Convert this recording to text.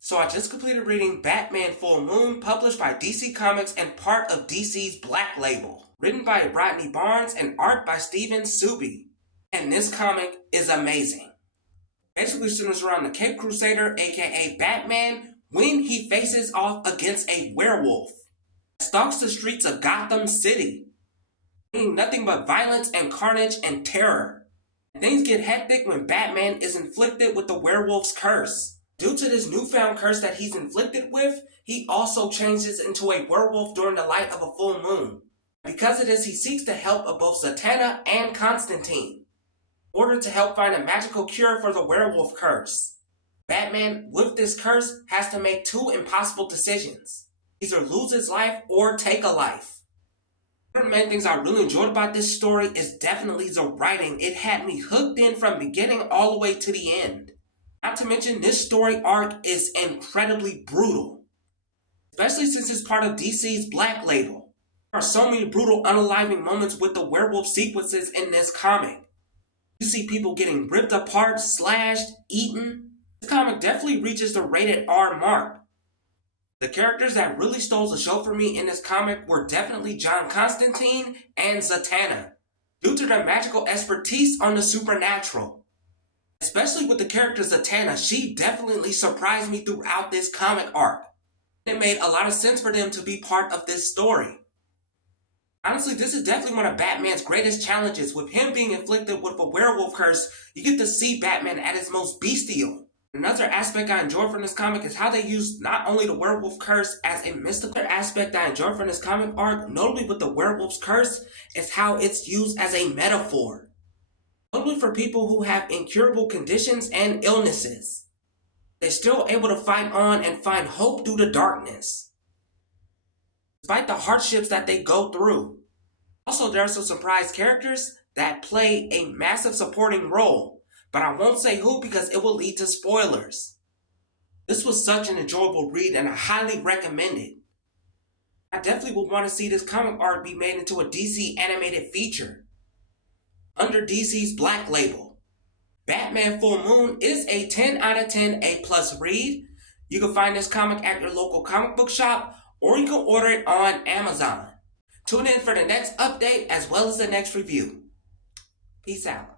So I just completed reading Batman Full Moon, published by DC Comics and part of DC's Black Label. Written by Rodney Barnes and art by Steven Subi. And this comic is amazing. Basically centers around the Cape Crusader, aka Batman, when he faces off against a werewolf that stalks the streets of Gotham City, bringing nothing but violence and carnage and terror. Things get hectic when Batman is inflicted with the werewolf's curse. Due to this newfound curse that he's inflicted with, he also changes into a werewolf during the light of a full moon. Because of this, he seeks the help of both Zatanna and Constantine in order to help find a magical cure for the werewolf curse. Batman, with this curse, has to make two impossible decisions. Either lose his life or take a life. One of the main things I really enjoyed about this story is definitely the writing. It had me hooked in from beginning all the way to the end. Not to mention, this story arc is incredibly brutal, especially since it's part of DC's Black Label. There are so many brutal, unaliving moments with the werewolf sequences in this comic. You see people getting ripped apart, slashed, eaten. This comic definitely reaches the rated R mark. The characters that really stole the show for me in this comic were definitely John Constantine and Zatanna, due to their magical expertise on the supernatural. Especially with the character Zatanna, she definitely surprised me throughout this comic arc. It made a lot of sense for them to be part of this story. Honestly, this is definitely one of Batman's greatest challenges. With him being inflicted with a werewolf curse, you get to see Batman at his most bestial. Another aspect I enjoy from this comic is how they use not only the werewolf curse as a mystical aspect I enjoy from this comic arc, notably with the werewolf's curse, is how it's used as a metaphor. Notably for people who have incurable conditions and illnesses. They're still able to fight on and find hope through the darkness, despite the hardships that they go through. Also, there are some surprise characters that play a massive supporting role, but I won't say who because it will lead to spoilers. This was such an enjoyable read and I highly recommend it. I definitely would want to see this comic arc be made into a DC animated feature under DC's Black Label. Batman Full Moon is a 10 out of 10 A+ read. You can find this comic at your local comic book shop, or you can order it on Amazon. Tune in for the next update as well as the next review. Peace out.